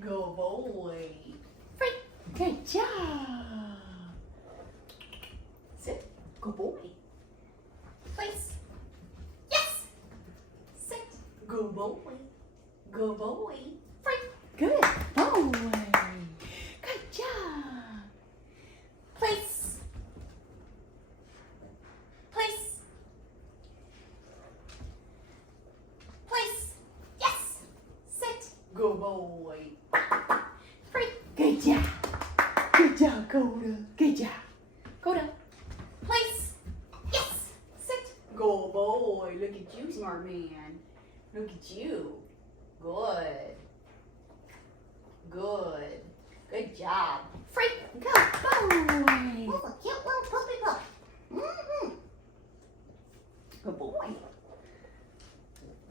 Good boy. Free. Good job. Sit. Good boy. Place. Yes. Sit. Good boy. Good boy. Free. Good boy. Good job. Place. Place. Place. Yes. Sit. Good boy. Free. Good job. Good job, Coda. Good job. Coda. Place. Yes. Sit. Good boy. Look at you, smart man. Look at you. Good. Good. Good job. Free. Good boy. Oh, a cute little puppy pup. Mm-hmm. Good boy.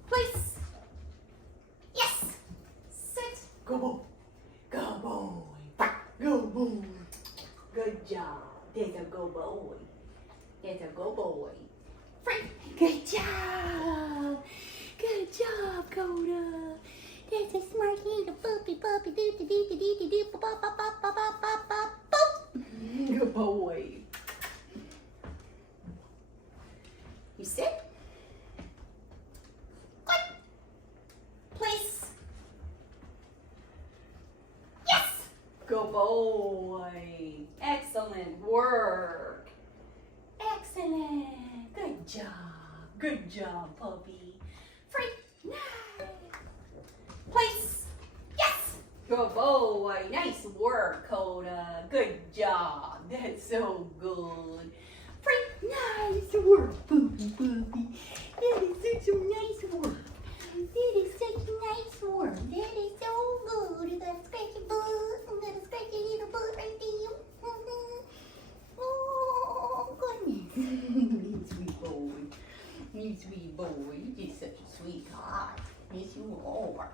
Place. Yes. Sit. Good boy. Good boy. Good boy. Good job. There's a good boy. There's a good boy. Free. Good job. Good job, Coda. That's a smart little puppy puppy doo doo doo doo doo doo doo pop pop pop pop pop pop pop pop. Good boy. You sit. Good. Place. Yes. Good boy. Excellent work. Excellent. Good job. Good job, puppy. Free. Nice. Place. Yes. Good boy. Nice work, Coda. Good job. That's so good. Free. Nice work, puppy, puppy. That is such a nice work. That is such nice work. That is so good. You got a scratchy butt. You got a scratchy little butt right there. Oh, goodness. You sweet boy. You sweet boy. You're just such a sweetheart. Yes, you are.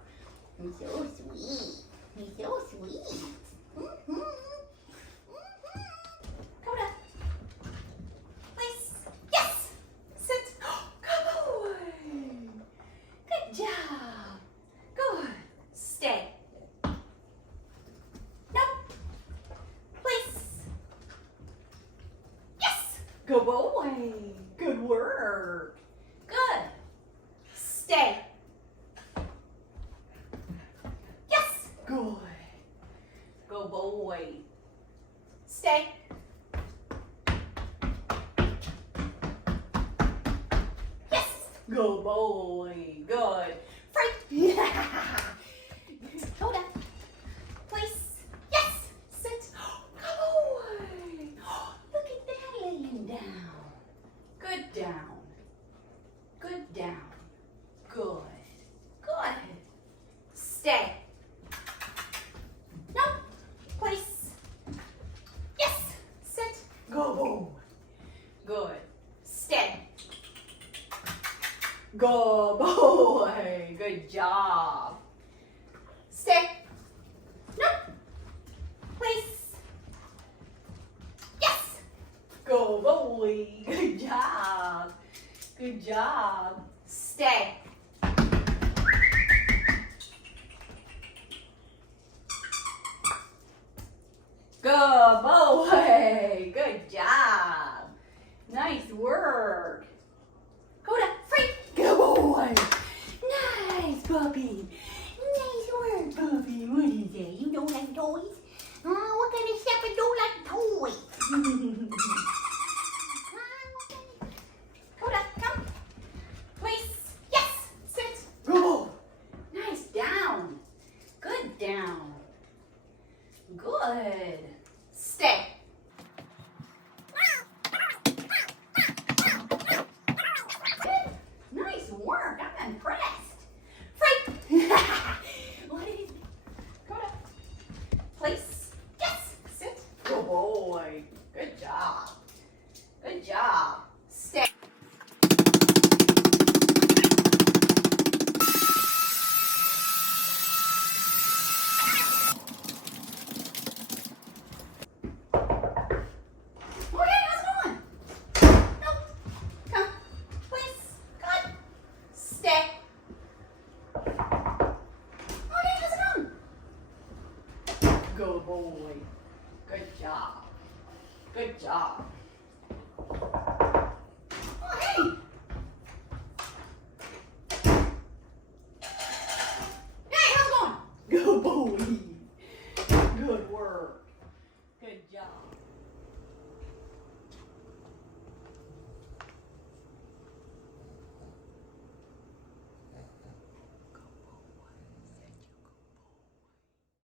You're so sweet. You're so sweet. Mm-hmm. Mm-hmm. Coda. Place. Yes. Sit. Good boy. Good job. Good. Stay. No. Place. Yes. Good boy. Good work. Good. Stay. Yes. Good. Good boy. Stay. Yes. Good boy. Good. Free. Yeah. Hold up. Place. Yes. Sit. Good boy. Look at that laying down. Good down. Good down. Good. Good. Stay. No. Place. Yes. Sit. Good boy. Good. Stay. Good boy. Good job. Stay. No. Place. Yes. Good boy. Good job. Good job. Stay. Good boy. Good job. Nice work. Coda, free. Good boy. Nice, puppy. Nice work, puppy. What is that? You don't like toys? What kind of shepherd don't like toys? Coda, come. Place. Yes. Sit. Go. Nice. Down. Good down. Good. Stay. Good. Nice work. I'm impressed. Free. What is it? Coda. Place. Yes. Sit. Good boy. Good job. boy. Good job. Good job.